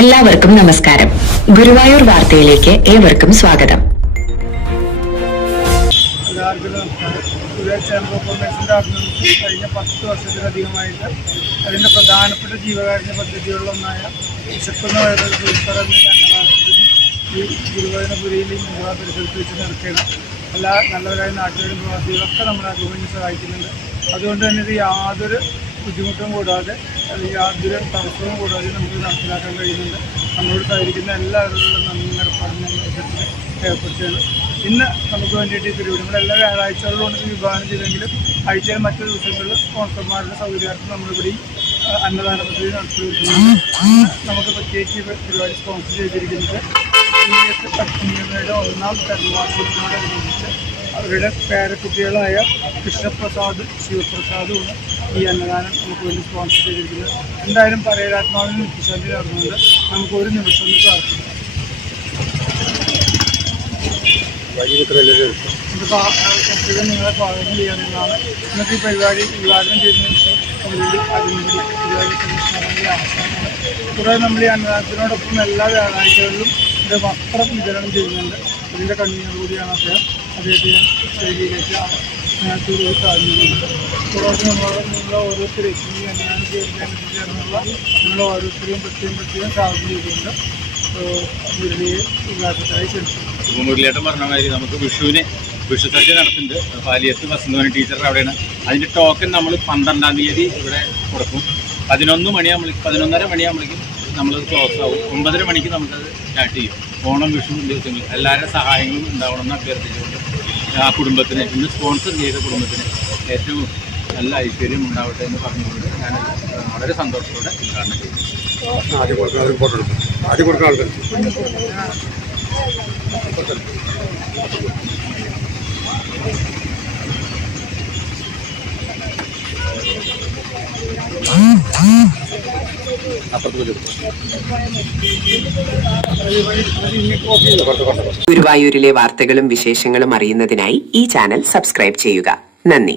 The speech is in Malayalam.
എല്ലാവർക്കും നമസ്കാരം. ഗുരുവായൂർ വാർത്തയിലേക്ക് ഏവർക്കും സ്വാഗതം. കഴിഞ്ഞ 10 വർഷത്തിലധികമായിട്ട് അതിൻ്റെ പ്രധാനപ്പെട്ട ജീവകാരുണ്യ പദ്ധതികളിലൊന്നായ വിശക്കുന്ന വയറുകൾ ഈ ഗുരുവായൂരപുരയിൽ മുൻപാ പരിസരത്ത് വെച്ച് നടക്കുകയാണ്. എല്ലാ നല്ലവരായ നാട്ടുകാരും പ്രവാസികളൊക്കെ നമ്മളെ ഗവൺമെൻറ് സഹായിക്കുന്നുണ്ട്. അതുകൊണ്ട് തന്നെ ഇത് യാതൊരു ബുദ്ധിമുട്ടും കൂടാതെ അല്ലെങ്കിൽ യാതൊരു തടസ്സവും കൂടാതെ നമുക്ക് നടപ്പിലാക്കാൻ കഴിയുന്നുണ്ട്. നമ്മളോട് സഹകരിക്കുന്ന എല്ലാവരോടും നന്ദി നടപ്പാടുന്ന ഏർപ്പെടുത്തുകയാണ്. ഇന്ന് നമുക്ക് വേണ്ടിയിട്ട് ഈ പരിപാടി നമ്മളെല്ലാ വ്യാഴാഴ്ചകളിലും വിഭാവനം ചെയ്തെങ്കിലും ആഴ്ചയിൽ മറ്റു ദിവസങ്ങളിൽ സ്പോൺസർമാരുടെ സൗകര്യാർത്ഥം നമ്മളിവിടെ അന്നദാന പദ്ധതി നടത്തിവരുന്നുണ്ട്. നമുക്ക് പ്രത്യേകിച്ച് പരിപാടി സ്പോൺസർ ചെയ്തിരിക്കുന്നത് പത്നിയമ്മയുടെ 1ാം ചരമവാർഷികത്തോടനുബന്ധിച്ച് അവരുടെ പേരക്കുട്ടികളായ കൃഷ്ണപ്രസാദ് ശിവപ്രസാദുമാണ് ഈ അന്നദാനം നമുക്ക് വേണ്ടി സ്പോൺസർ ചെയ്തിരിക്കുന്നത്. എന്തായാലും പരേരാത്മാവിന് നിത്യശാന്തി നടന്നുകൊണ്ട് നമുക്ക് ഒരു നിമിഷം ഒന്ന് പ്രാർത്ഥിക്കാം. നിങ്ങളെ സ്വാഗതം ചെയ്യാവുന്നതാണ്. ഇന്നത്തെ ഈ പരിപാടി ഉദ്ഘാടനം ചെയ്തതിനു ശേഷം അതിനുപടി പരിപാടി കമ്മീഷണറിൻ്റെ അവസാനമാണ്. കൂടാതെ നമ്മൾ ഈ അന്നദാനത്തിനോടൊപ്പം എല്ലാ വ്യാഴാഴ്ചകളിലും ഇത് വസ്ത്രം വിതരണം ചെയ്യുന്നുണ്ട്. ഇതിൻ്റെ കൺവീനർ കൂടിയാണ് അദ്ദേഹത്തെ ഞാൻ ശൈലിയിലേക്ക് സാധിക്കുന്നുണ്ട്. കൂടാതെ നിങ്ങൾ ഓരോരുത്തരെയും ഈ അന്നദാനം ചേർന്നുള്ള നിങ്ങൾ ഓരോരുത്തരെയും പ്രത്യേകം സ്വാഗതം ചെയ്തുകൊണ്ട് മുരളിയെ ഉദ്ഘാടനത്തിനായി ക്ഷണിച്ചു. മുരളിയേട്ടൻ പറഞ്ഞ മാതിരി നമുക്ക് വിഷു സദ്യ നടത്തുന്നുണ്ട്. പാലിയത്ത് വസന്തവന ടീച്ചർ അവിടെയാണ്. അതിൻ്റെ ടോക്കൺ നമ്മൾ 12-ാം തീയതി ഇവിടെ കൊടുക്കും. 11:30 മണിയാകുമ്പോഴേക്കും നമ്മളത് ക്ലോസ് ആവും. 9:30 മണിക്ക് നമുക്കത് സ്റ്റാർട്ട് ചെയ്യും. ഓണം വിഷു ദിവസങ്ങളിൽ എല്ലാവരുടെ സഹായങ്ങളും ഉണ്ടാവണമെന്ന് അഭ്യർത്ഥിച്ചുകൊണ്ട് ആ കുടുംബത്തിന് ഇന്ന് സ്പോൺസർ ചെയ്ത കുടുംബത്തിന് ഏറ്റവും നല്ല ഐശ്വര്യം ഉണ്ടാവട്ടെ എന്ന് പറഞ്ഞുകൊണ്ട് ഞാൻ വളരെ സന്തോഷത്തോടെ ഉദ്ഘാടനം ചെയ്തു. ഗുരുവായൂരിലെ വാർത്തകളും വിശേഷങ്ങളും അറിയുന്നതിനായി ഈ ചാനൽ സബ്സ്ക്രൈബ് ചെയ്യുക. നന്ദി.